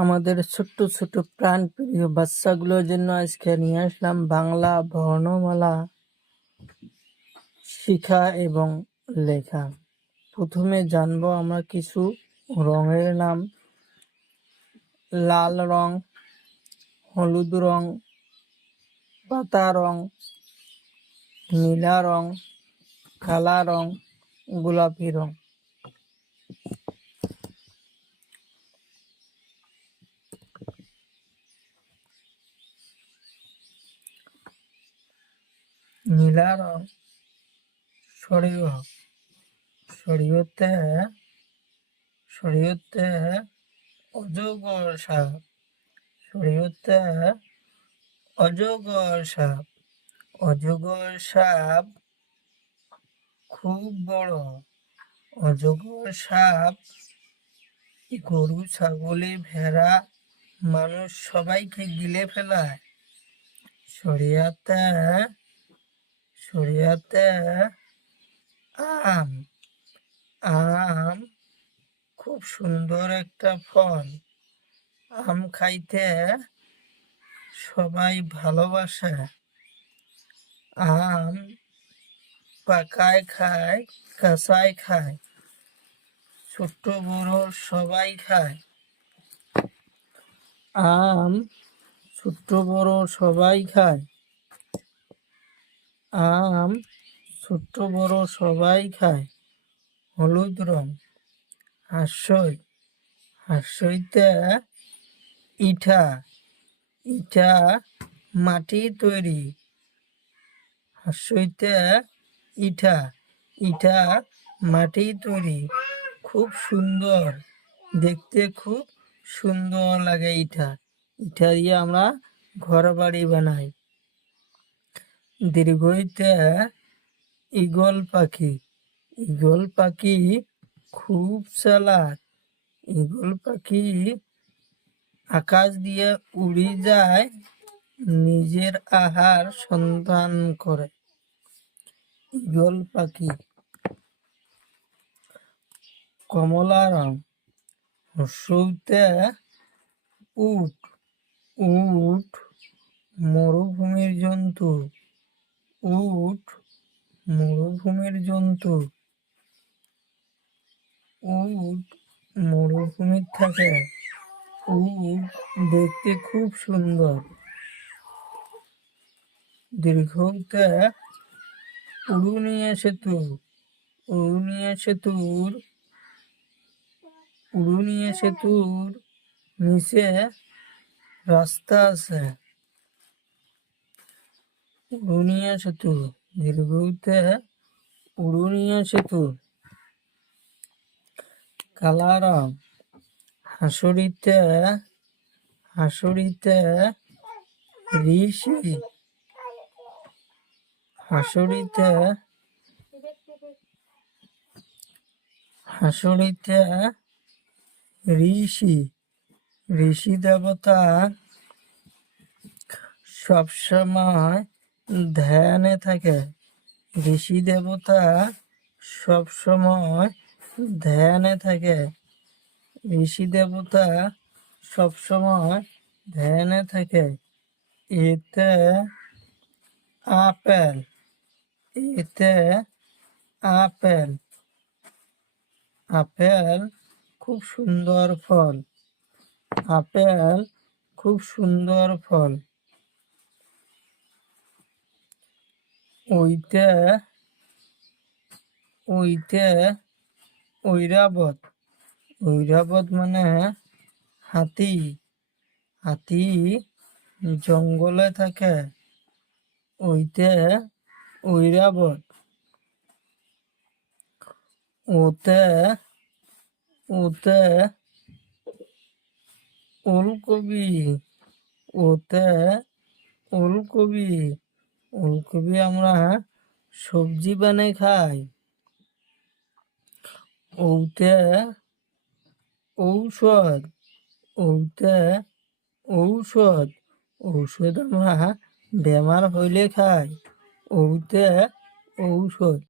আমাদের ছোট্ট ছোট্ট প্রাণ প্রিয় বাচ্চাগুলোর জন্য আজকে নিয়ে আসলাম বাংলা বর্ণমালা শিখা এবং লেখা। প্রথমে জানবো আমরা কিছু রঙের নাম। লাল রং, হলুদ রং, পাতা রং, নীলা রং, কালা রং, গোলাপি রং। নীলা রং সরিয়ে শরীয়তে অজগর সাপ, শরীয়তে অজগর সাপ। অজগর সাপ খুব বড়। অজগর সাপ গরু, ছাগলি, ভেড়া, মানুষ সবাইকে গিলে ফেলায়। শরিয়াতে আম, আম খুব সুন্দর একটা ফল। আম খাইতে সবাই ভালোবাসে। আম পাকায় খায়, কাঁচায় খায়, ছোট বড় সবাই খায়। আম ছোট বড় সবাই খায়। আম ছোট বড় সবাই খায়। হলুদ রং হাঁসইতে ইটা, ইটা মাটি তৈরি। হাঁসইতে ইটা, ইটা মাটি তৈরি। খুব সুন্দর দেখতে, খুব সুন্দর লাগে। ইটা দিয়ে আমরা ঘর বাড়ি বানাই। দীর্ঘইতে ঈগল পাখি, ঈগল পাখি খুব চালাক। ঈগল পাখি আকাশ দিয়ে উড়ে যায়, নিজের আহার সন্ধান করে। ঈগল পাখি। কমলা রং হ্রস্বইতে উট, উট মরুভূমির জন্তু। উট মরুভূমির জন্তু। উট মরুভূমির থাকে। উট দেখতে খুব সুন্দর। দীর্ঘতে উড়ুনিয়া সেতু, উড়ুনিয়া সেতুর, উড়ুনিয়া সেতুর নিচে রাস্তা আছে। উড়ুনিয়া সেতু, দীর্ঘতে উড়ুনিয়া সেতু। কালা রং হাঁসুরিতে ঋষি, হাঁসুরিতে ঋষি, ঋষি দেবতা সবসময় ধ্যানে থাকে। ঋষি দেবতা সবসময় ধ্যানে থাকে। ঋষি দেবতা সবসময় ধ্যানে থাকে। এতে আপেল, এতে আপেল, আপেল খুব সুন্দর ফল। আপেল খুব সুন্দর ফল। ওইতে ঐরাবত, ঐরাবত মানে হাতি। হাতি জঙ্গলে থাকে। ওইতে ঐরাবত। ওতে ওলকবি, ওতে ওলকবি, ওলকবি আমরা সবজি বানাই খাই। ওতে ঔষধ, ওতে ঔষধ, ঔষধ আমরা বেমার হইলে খাই। ওতে ঔষধ।